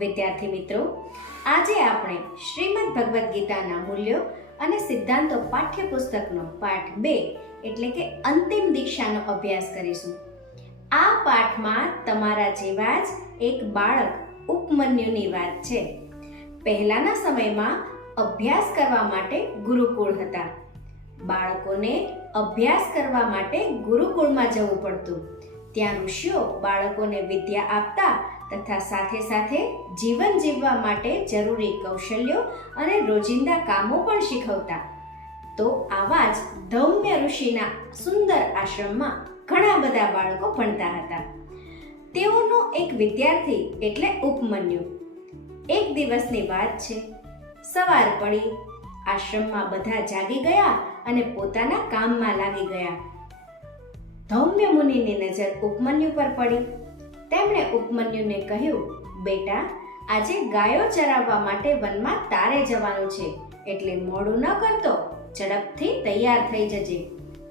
વિદ્યાર્થી મિત્રો, આજે આપણે શ્રીમદ ભગવદ્ ગીતાના મૂલ્યો અને સિદ્ધાંતો પાઠ્યપુસ્તકનો પાઠ 2 એટલે કે અંતિમ દીક્ષાનો અભ્યાસ કરીશું. આ પાઠમાં તમારા જેવા જ એક બાળક ઉપમન્યુની વાત છે. પહેલાના સમયમાં અભ્યાસ કરવા માટે ગુરુકુળ હતા. બાળકોને અભ્યાસ કરવા માટે ગુરુકુળમાં જવું પડતું. ત્યાં ઋષિઓ બાળકોને વિદ્યા આપતા તથા સાથે સાથે જીવન જીવવા માટે જરૂરી કૌશલ્યો અને રોજિંદા કામો પણ શીખવતા. તો આવા જ ધૌમ્ય ઋષિના સુંદર આશ્રમમાં ઘણા બધા બાળકો ભણતા હતા. તેઓનો એક વિદ્યાર્થી એટલે ઉપમન્યુ. એક દિવસની વાત છે. સવાર પડી, આશ્રમમાં બધા જાગી ગયા અને પોતાના કામમાં લાગી ગયા. ધૌમ્ય મુનિની નજર ઉપમન્યુ પર પડી. તેમણે ઉપમન્યુને કહ્યું, બેટા, આજે ગાયો ચરાવવા માટે વનમાં તારે જવાનું છે, એટલે મોડું ન કરતો ઝડપથી તૈયાર થઈ જજે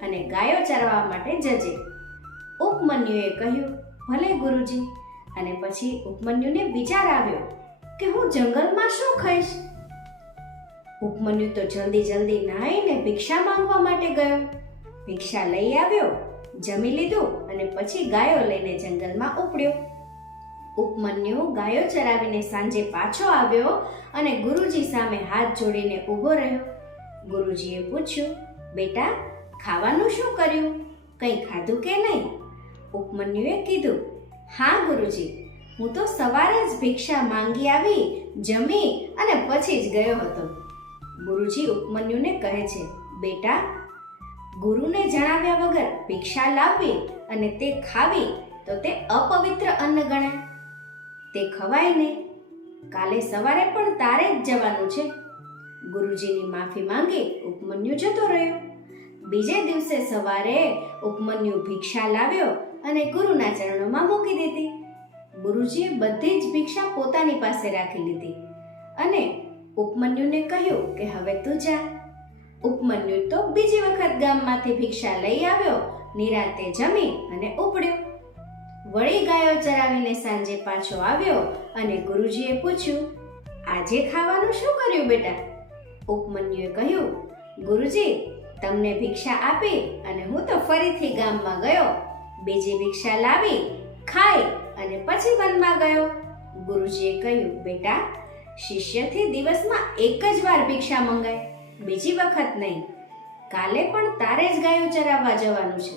અને ગાયો ચરાવવા માટે જજે. ઉપમન્યુએ કહ્યું, ભલે ગુરુજી. અને પછી ઉપમન્યુને વિચાર આવ્યો કે હું જંગલમાં શું ખાઈશ. ઉપમન્યુ તો જલ્દી નાહીને ભિક્ષા માંગવા માટે ગયો. ભિક્ષા લઈ આવ્યો, જમી લીધું અને પછી ગાયો લઈને જંગલમાં ઉપડ્યો. ઉપમન્યુ ગાયો ચરાવીને સાંજે પાછો આવ્યો અને ગુરુજી સામે હાથ જોડીને ઊભો રહ્યો. ગુરુજીએ પૂછ્યું, બેટા, ખાવાનું શું કર્યું? કંઈ ખાધું કે નહીં? ઉપમન્યુએ કીધું, હા ગુરુજી, હું તો સવારે જ ભિક્ષા માંગી આવી, જમી અને પછી જ ગયો હતો. ગુરુજી ઉપમન્યુને કહે છે, બેટા, ગુરુને જણાવ્યા વગર ભિક્ષા લાવવી અને તે ખાવી તો તે અપવિત્ર અન્ન ગણાય. તે ખવાય નહીં. કાલે સવારે પણ તારે જ જવાનું છે. ગુરુજીની માફી માંગી ઉપમન્યુ જતો રહ્યો. બીજે દિવસે સવારે ઉપમન્યુ ભિક્ષા લાવ્યો અને ગુરુના ચરણોમાં મૂકી દીધી. ગુરુજીએ બધી જ ભિક્ષા પોતાની પાસે રાખી લીધી અને ઉપમન્યુને કહ્યું કે હવે તું જા. ઉપમન્યુ તો બીજી વખત ગામમાંથી ભિક્ષા લઈ આવ્યો, નિરાંતે જમી અને ઉપડ્યો. વળી ગાયો ચરાવીને સાંજે પાછો આવ્યો અને ગુરુજીએ પૂછ્યું, આજે ખાવાનું શું કર્યું બેટા? ઉપમન્યુએ કહ્યું, ગુરુજી, તમને ભિક્ષા આપી અને હું તો ફરીથી ગામમાં ગયો, બીજી ભિક્ષા લાવી, ખાઈ અને પછી વનમાં ગયો. ગુરુજીએ કહ્યું, બેટા, શિષ્યથી દિવસમાં એક જ વાર ભિક્ષા મંગાય, બીજી વખત નહીં. કાલે પણ તારે જ ગાયો ચરાવવા જવાનું છે.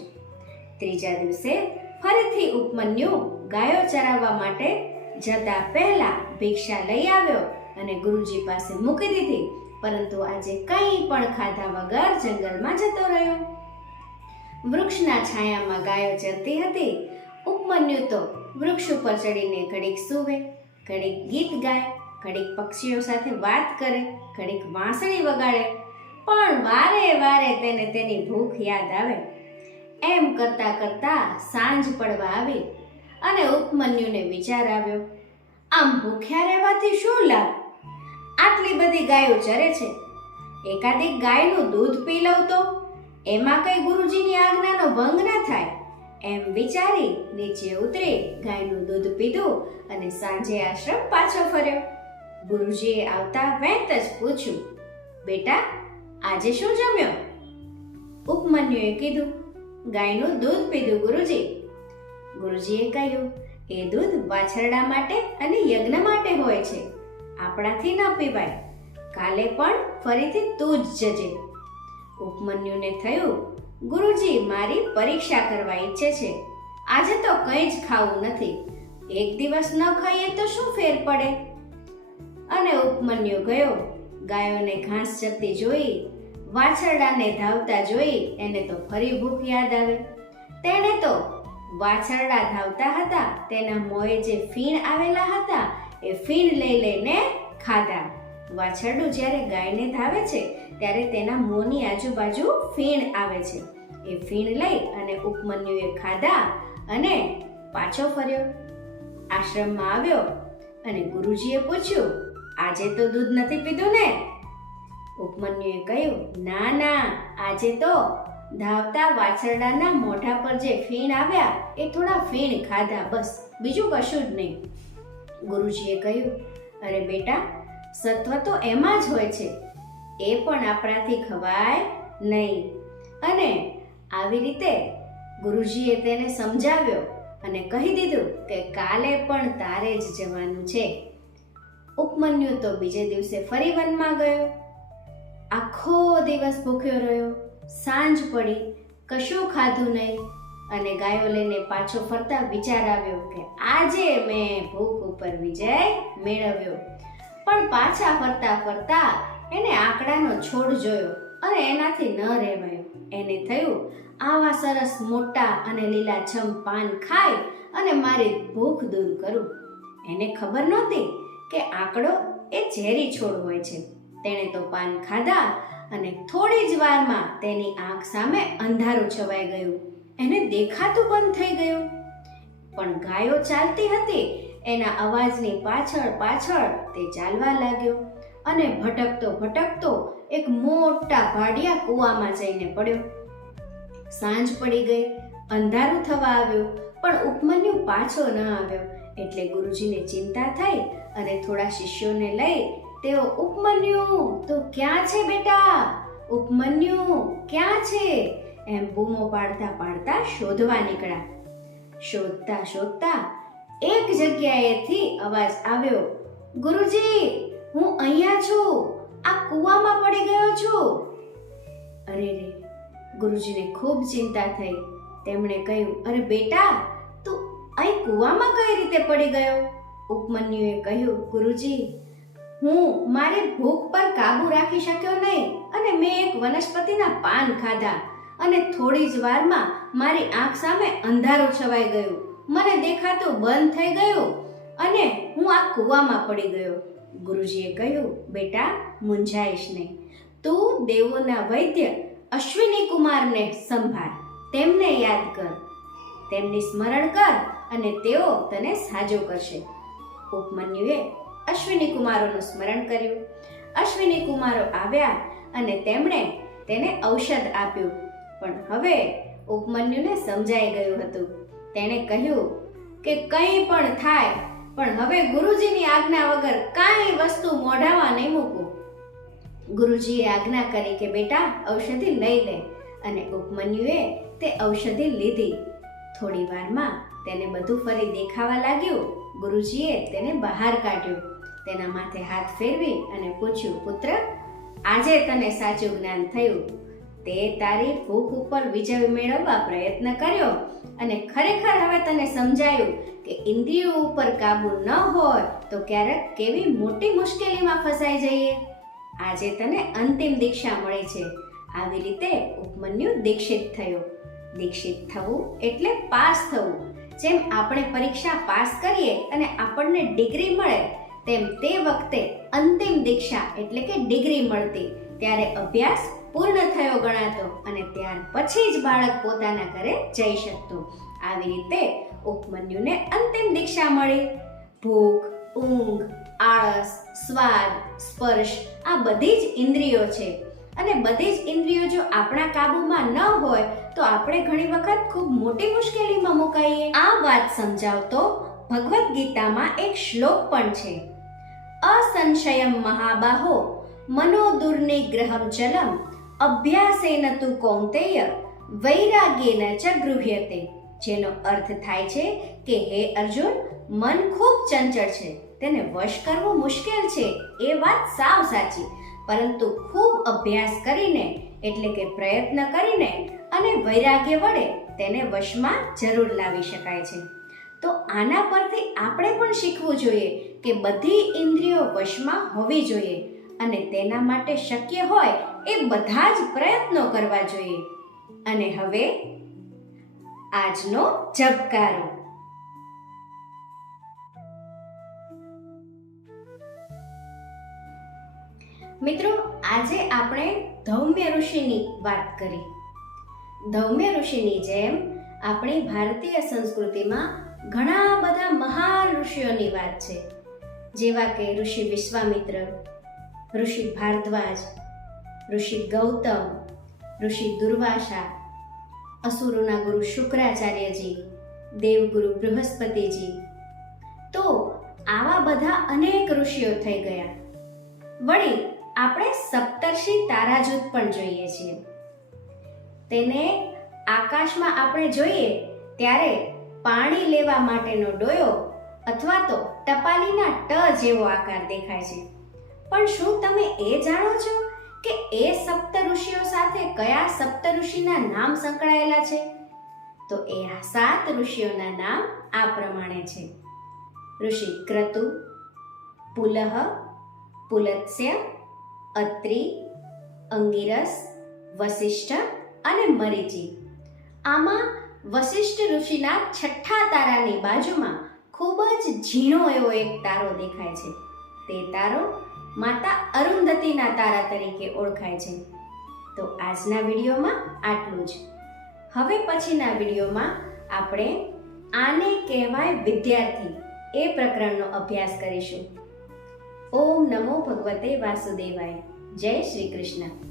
ત્રીજા દિવસે ફરીથી ઉપમન્યુ ગાયો ચરાવવા માટે જતા પહેલા ભિક્ષા લઈ આવ્યો અને ગુરુજી પાસે મૂકી દીધી, પરંતુ આજે કંઈ પણ ખાધા વગર જંગલમાં જતો રહ્યો. વૃક્ષના છાયામાં ગાયો ચરતી હતી. ઉપમન્યુ તો વૃક્ષ ઉપર ચડીને ઘડીક સૂવે, ઘડીક ગીત ગાય, ઘડીક પક્ષીઓ સાથે વાત કરે, ઘડીક વાંસળી વગાડે, પણ વારે વારે તેને તેની ભૂખ યાદ આવે. એમ કરતા કરતા સાંજ પડવા આવી અને ઉપમન્યુને વિચાર આવ્યો, આમ ભૂખ્યા રહેવાથી શું લાભ? આટલી બધી ગાયો ચરે છે, એકાદી ગાયનું દૂધ પી લઉં તો એમાં કઈ ગુરુજીની આજ્ઞાનો ભંગ ન થાય. એમ વિચારી નીચે ઉતરી ગાયનું દૂધ પીધું અને સાંજે આશ્રમ પાછો ફર્યો. ગુરુજીએ આવતા વેંત જ પૂછ્યું, બેટા, આજે શું જમ્યો? ઉપમન્યુએ કીધું, ગાયનું દૂધ પીધું ગુરુજી. ગુરુજીએ કહ્યું, એ દૂધ વાછરડા માટે અને યજ્ઞ માટે હોય છે, આપણાથી ન પીવાય. કાલે પણ ફરીથી તું જ જજે. ઉપમન્યુને થયું, ગુરુજી મારી પરીક્ષા કરવા ઈચ્છે છે. આજે તો કંઈ જ ખાવું નથી. એક દિવસ ન ખાઈએ તો શું ફેર પડે? અને ઉપમન્યુ ગયો. ગાયોને ઘાસ ચરતી જોઈ, વાછરડાને ધાવતા જોઈ એને તો ફરી ભૂખ યાદ આવી. તેણે તો વાછરડા ધાવતા હતા તેના મોંએ જે ફીણ આવેલા હતા એ ફીણ લઈને ખાધા. વાછરડું જ્યારે ગાયને ધાવે છે ત્યારે તેના મોંની આજુબાજુ ફીણ આવે છે. એ ફીણ લઈ અને ઉપમન્યુએ ખાધા અને પાછો ફર્યો. આશ્રમમાં આવ્યો અને ગુરુજીએ પૂછ્યું, આજે તો દૂધ નથી પીધું ને? ઉપમન્યુએ કહ્યું, ના ના, આજે તો ધાવતા વાછરડાના મોઢા પર જે ફીણ આવ્યા એ થોડા ફીણ ખાધા, બસ, બીજું કશું જ નહીં. ગુરુજીએ કહ્યું, અરે બેટા, સત્વ તો એમાં જ હોય છે, એ પણ આપણાથી ખવાય નહીં. અને આવી રીતે ગુરુજીએ તેને સમજાવ્યો અને કહી દીધું કે કાલે પણ તારે જ જવાનું છે. ઉપમન્યુ તો બીજે દિવસે ફરી વનમાં ગયો. આખો દિવસ ભૂખ્યો રહ્યો. સાંજ પડી, કશું ખાધું નહીં અને ગાયો લઈને પાછો ફરતા વિચાર આવ્યો કે આજે મેં ભૂખ ઉપર વિજય મેળવ્યો. પણ પાછા ફરતા ફરતા એને આંકડાનો છોડ જોયો અને એનાથી ન રહેવાયું. એને થયું, આવા સરસ મોટા અને લીલાછમ પાન ખાઈ અને મારી ભૂખ દૂર કરું. એને ખબર નહોતી કે આંકડો એ ઝેરી છોડ હોય છે. તેણે તો પાન ખાધા અને થોડી જ વારમાં તેની આંખ સામે અંધારું છવાઈ ગયું. એને દેખાતું બંધ થઈ ગયું. પણ ગાયો ચાલતી હતી એના અવાજની પાછળ પાછળ તે ચાલવા લાગ્યો અને ભટકતો ભટકતો એક મોટા ભાડિયા કૂવામાં જઈને પડ્યો. સાંજ પડી ગઈ, અંધારું થવા આવ્યું, પણ ઉપમન્યુ પાછો ન આવ્યો. એટલે ગુરુજીને ચિંતા થઈ અને થોડા શિષ્યોને લઈ તેઓ, ઉપમન્યુ તું ક્યાં છે બેટા? ઉપમન્યુ ક્યાં છે? એમ બૂમો પાડતા પાડતા શોધવા નીકળ્યા. શોધતા શોધતા એક જગ્યાએથી અવાજ આવ્યો, ગુરુજી, હું અહીંયા છું, આ કૂવામાં પડી ગયો છું. અરે રે, ગુરુજીને ખૂબ ચિંતા થઈ. તેમણે કહ્યું, અરે બેટા, તું અહીં કૂવામાં કઈ રીતે પડી ગયો? ઉપમન્યુએ કહ્યું, ગુરુજી, હું મારી ભૂખ પર કાબુ રાખી શક્યો નહીં અને મેં એક વનસ્પતિના પાન ખાધા અને થોડી જ વારમાં મારી આંખ સામે અંધારું છવાઈ ગયું. મને દેખાતું બંધ થઈ ગયું અને હું આ કૂવામાં પડી ગયો. ગુરુજીએ કહ્યું, બેટા, મૂંઝાઈશ નહીં. તું દેવોના વૈદ્ય અશ્વિની કુમારને સંભાળ, તેમને યાદ કર, તેમની સ્મરણ કર અને તેઓ તને સાજો કરશે. ઉપમન્યુએ અશ્વિની કુમારોનું સ્મરણ કર્યું. અશ્વિની કુમારો આવ્યા અને તેમણે તેને ઔષધ આપ્યું. પણ હવે ઉપમન્યુને સમજાઈ ગયું હતું. તેણે કહ્યું કે કંઈ પણ થાય, પણ હવે ગુરુજીની આજ્ઞા વગર કાંઈ વસ્તુ મોઢામાં નહીં મૂકવું. ગુરુજીએ આજ્ઞા કરી કે બેટા, ઔષધિ લઈ લે. અને ઉપમન્યુએ તે ઔષધિ લીધી. થોડી વારમાં તેને બધું ફરી દેખાવા લાગ્યું. ગુરુજીએ તેને બહાર કાઢ્યો. તેના માથે હાથ ફેરવી અને પૂછ્યું, પુત્ર, આજે તને સાચું જ્ઞાન થયું. તે તારી ભૂખ ઉપર વિજય મેળવવા પ્રયત્ન કર્યો અને ખરેખર હવે તને સમજાયું કે ઇન્દ્રિયો ઉપર કાબુ ન હોય તો ક્યારેક કેવી મોટી મુશ્કેલીમાં ફસાઈ જઈએ. આજે તને અંતિમ દીક્ષા મળી છે. આવી રીતે ઉપમન્યુ દીક્ષિત થયો. દીક્ષિત થવું એટલે પાસ થવું. જેમ આપણે પરીક્ષા પાસ કરીએ અને આપણને ડિગ્રી મળે, તેમ તે વખતે અંતિમ દીક્ષા એટલે કે ડિગ્રી મળતી. ત્યારે અભ્યાસ પૂર્ણ થયો ગણાતો અને ત્યાર પછી જ બાળક પોતાના ઘરે જઈ શકતો. આવી રીતે ઉપમન્યુને અંતિમ દીક્ષા મળી. ભૂખ, ઊંઘ, આળસ, સ્વાદ, સ્પર્શ આ બધી જ ઇન્દ્રિયો છે અને બધી જ ઇન્દ્રિયો જો આપણા કાબૂમાં ન હોય તો આપણે ઘણી વખત ખૂબ મોટી મુશ્કેલીમાં મુકાઈએ. આ વાત સમજાવતો ભગવદ્ ગીતામાં એક શ્લોક પણ છે. અસંશયમ મહાબાહો મનો દુર્નિગ્રહમ ચલમ અભ્યાસેન તુ કૌંતેય વૈરાગ્યેન ચ ગૃહ્યતે. જેનો અર્થ થાય છે કે હે અર્જુન, મન ખૂબ ચંચળ છે, તેને વશ કરવું મુશ્કેલ છે, એ વાત સાવ સાચી. પરંતુ ખૂબ અભ્યાસ કરીને એટલે કે પ્રયત્ન કરીને અને વૈરાગ્ય વડે તેને વશમાં જરૂર લાવી શકાય છે. તો આના પરથી આપણે પણ શીખવું જોઈએ કે બધી ઇન્દ્રિયો વશમાં હોવી જોઈએ અને તેના માટે શક્ય હોય એ બધા જ પ્રયત્નો કરવા જોઈએ. અને હવે આજનો ઝબકારો. મિત્રો, આજે આપણે ધૌમ્ય ઋષિની વાત કરી. ધૌમ્ય ઋષિની જેમ આપણી ભારતીય સંસ્કૃતિમાં ઘણા બધા મહાન ઋષિઓની વાત છે, જેવા કે ઋષિ વિશ્વામિત્ર, ઋષિ ભારદ્વાજ, ઋષિ ગૌતમ, ઋષિ દુર્વાસા, અસુરોના ગુરુ શુક્રાચાર્યજી, દેવગુરુ બૃહસ્પતિજી. તો આવા બધા અનેક ઋષિઓ થઈ ગયા. વળી આપણે સપ્તર્ષિ તારાજૂથ પણ જોઈએ છીએ. તેને આકાશમાં આપણે જોઈએ ત્યારે પાણી લેવા માટેનો ડોયો અથવા તો ટપાલીના ટ જેવો આકાર દેખાય છે. પણ શું તમે એ જાણો છો કે એ સપ્ત ઋષિઓ સાથે કયા સપ્ત ઋષિના નામ સંકળાયેલા છે? તો એ 7 ઋષિઓના નામ આ પ્રમાણે છે: ઋષિ ક્રતુ, પુલહ, પુલત્સ્ય, અત્રિ, અંગિરસ, વસિષ્ઠ અને મરીચી. આમાં વસિષ્ઠ ઋષિના 6થા તારાની બાજુમાં ખૂબ જ ઝીણો એવો એક તારો દેખાય છે. તે તારો માતા અરુંધતીના તારા તરીકે ઓળખાય છે. તો આજના વિડીયોમાં આટલું જ. હવે પછીના વિડીયોમાં આપણે આને કહેવાય વિદ્યાર્થી એ પ્રકરણનો અભ્યાસ કરીશું. ઓમ નમો ભગવતે વાસુદેવાય. જય શ્રી કૃષ્ણ.